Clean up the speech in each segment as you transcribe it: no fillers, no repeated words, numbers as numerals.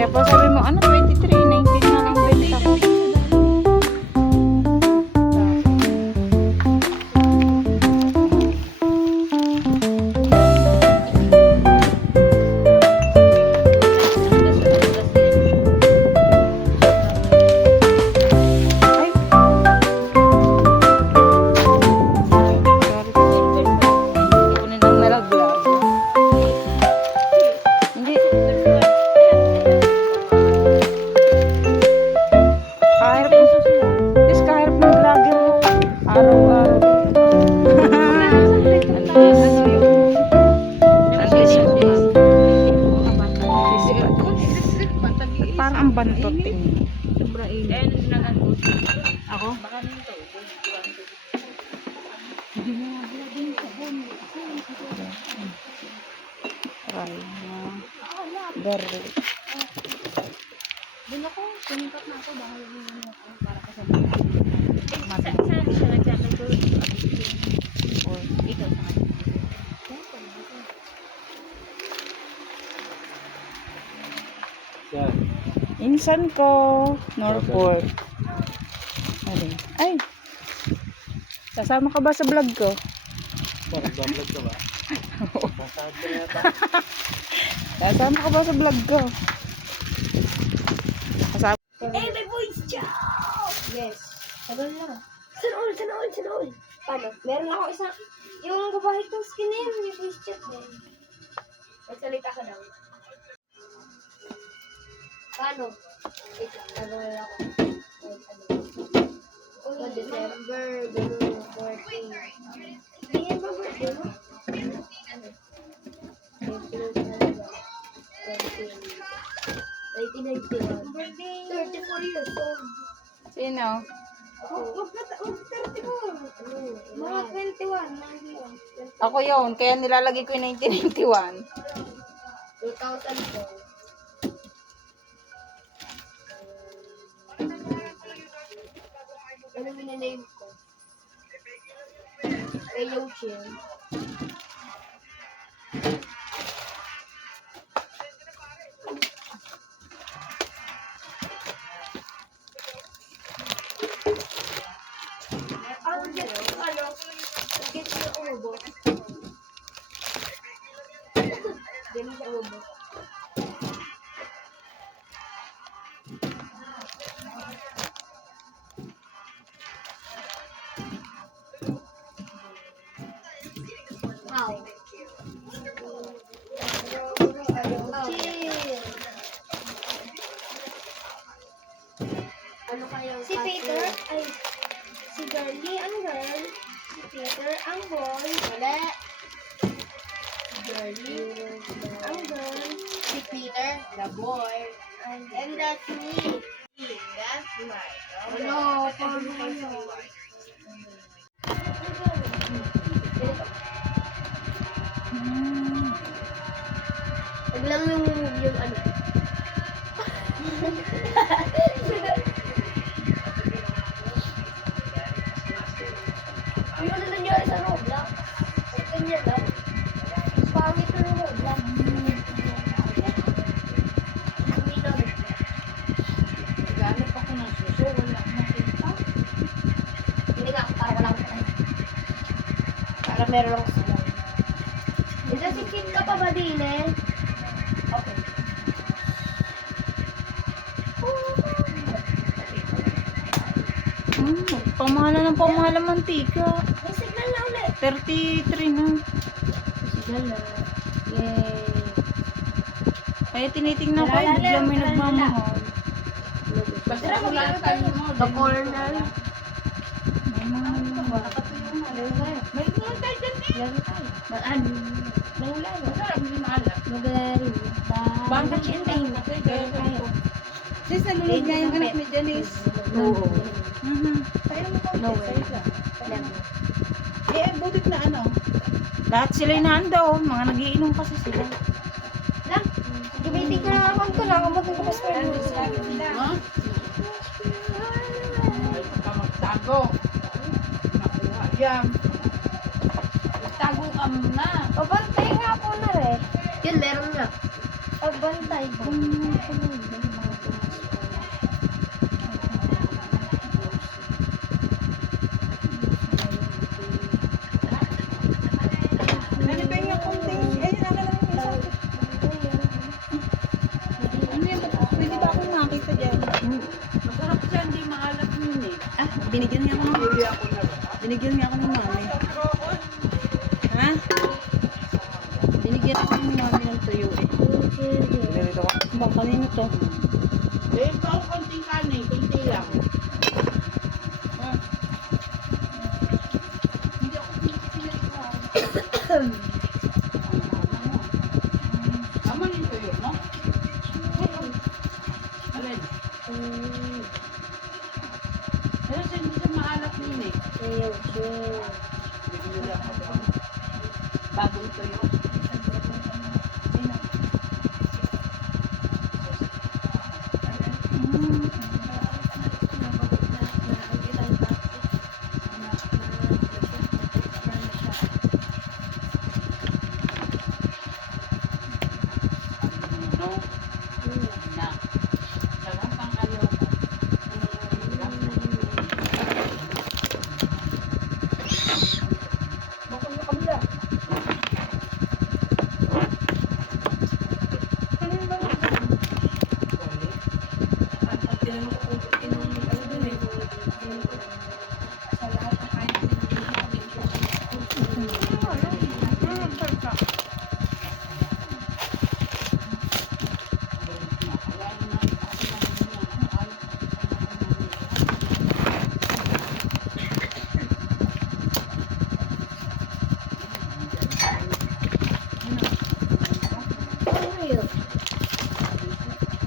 Kaya po sabi mo, ano, 23, 19 na lang benta ko. Parang ang bantot din. Sobra init. Ako? Try na. Garlic. Doon ako, sinikat na ako dahil yun ako para kasi Saan siya nagsasagot? or ikaw sa akin. Insan ko. Norfolk. Ay. Sasama ka ba sa vlog ko? Nag-vlog ka ba? Sasama ka ba sa vlog ko? Kasama. Hey, may voice job! Yes. Sagal lang. Sana all. Paano? Meron ako isang, yung babae kong skin na yun, may voice chat din. Magsalita ka daw. Paano? Wait lang, sagal ako. December, gano'n, 14. Hindi yan ba birthday mo? Ano? 1991. 34 years old. Sino? Huwag 34. Mga 21. Ako yun. Kaya nilalagay ko yung 1991. 2004. Ano minaname ko? Ayochin. Get siya umubo. Ganun siya umubo. How? Chill. Ano kayo? Si Peter? Ay, si Girlie ang girl. Si Peter ang boy. Wala. Girlie ang girl. Si Peter, the boy. And that's me. That's my dog. Ano? Paano kayo? Wag lang yung ano. Ano na nangyari sa Roblox? Ay, kanya lang. Pangit na ng Roblox. Naghanap ako ng suso, wala akong makita. Hindi nga, para wala ko. Para meron lang sila. Nagsisikip ka pa ba din eh? Okay. Pamahala ng pamahala mantika. May signal na ulit. 33 na. Signal na. Yay. Kaya tinitingnan ko yung bigla may nagmamahal. Basta wala na tayo mo. The corner. May mahal na ba? May mga tayo dyan eh. Laro tayo. Ano? May laro. Masarap, hindi maalat. Maglaro. Bangka chintay na kayo. Sis, nalulog nga yung anak ni Janice. Oo. No way. Eh, butit na ano. Lahat sila nandoon. Mga nagiinom kasi sila. Lang. Gamitin ko na naman ko lang. Kamutin ko pa sa Ha? Ay, baka magtago. Nakuha yan. Magtago ka muna. Pabantay nga po na rin. Yun, meron nga. Pagbantay ko. Masarap siya, hindi maalat yun eh. Ah, binigyan niya ako ng... Bili ako na rin. Binigyan niya ako ng mami. Ha? Binigyan ako ng mami ng tuyo eh. Nilito ko. Ba, kanino to? Eh, ito ako konting kanin, konti lang. Hindi ako pinagkakilala. Tama rin kayo, no? Alin? Kasi hindi siya maalat yun eh. Bigla ako ba? Bagong tuyo. No? Na. Sarap ang ayaw mo.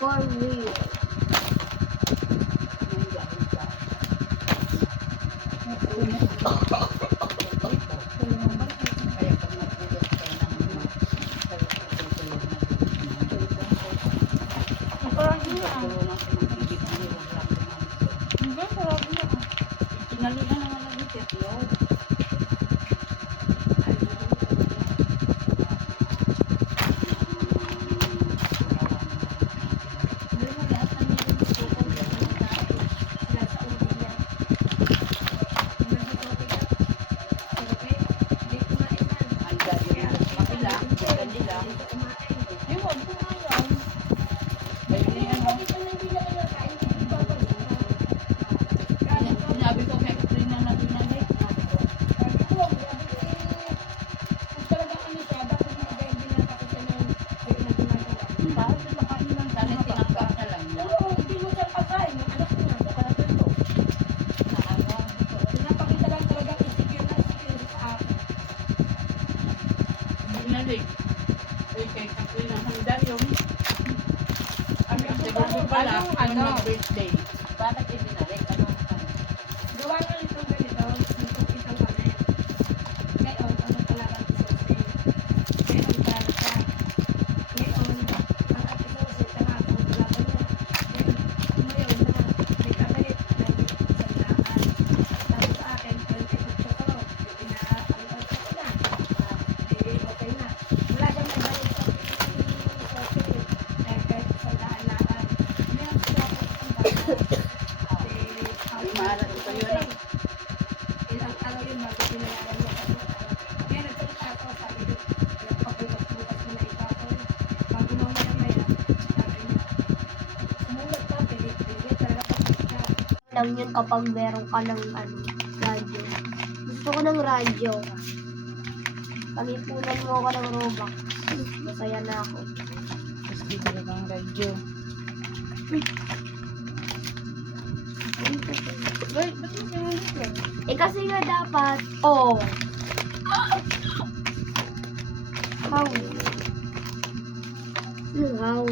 For real. Tinalihan naman ang bitit yun. Handa yun sa kapila, sa kanila. Yun, kumayaw. Kaya ano, sinabi ko kay Katrina na dinalik. Bakit kumakain lang? Dahil tinanggap na lang niya. Dinalik. Eh, kay Katrina handa yun. Ang siguro pala, nung nag-birthday. Bakit ibinalik? Anong Gawa nga nito ganito, nagpapita kami. Ngayon, ano talaga ang susi? Ngayon, para siya. Ngayon, ang ate susi, talaga ang talaga niya. Ngayon na, may kapalit na sandaan. Tapos sa akin, 28 ko. Pinaano ko na. Okay na. Wala siyang may balik sa susi. Kahit sandaan lahat. Ngayon, sila ko sandaan. Ay, maalat ko kayo na. Ilang araw yun bago pinayaran niya kasi kaya nagsalita ako, sabi ko, nagpabukas-bukas mo na ito ako. Bago mamaya-maya, sabi niya, sumulat ka, pilit-pilit, talaga pagkita. Lang yun kapag meron ka ng radyo. Gusto ko ng radyo. Pag-ipunan mo ako ng Robux. Masaya na ako. Tapos di talaga ang radyo. Wait, ba't mo kaya nito? Eh kasi nga dapat, oh. How? How?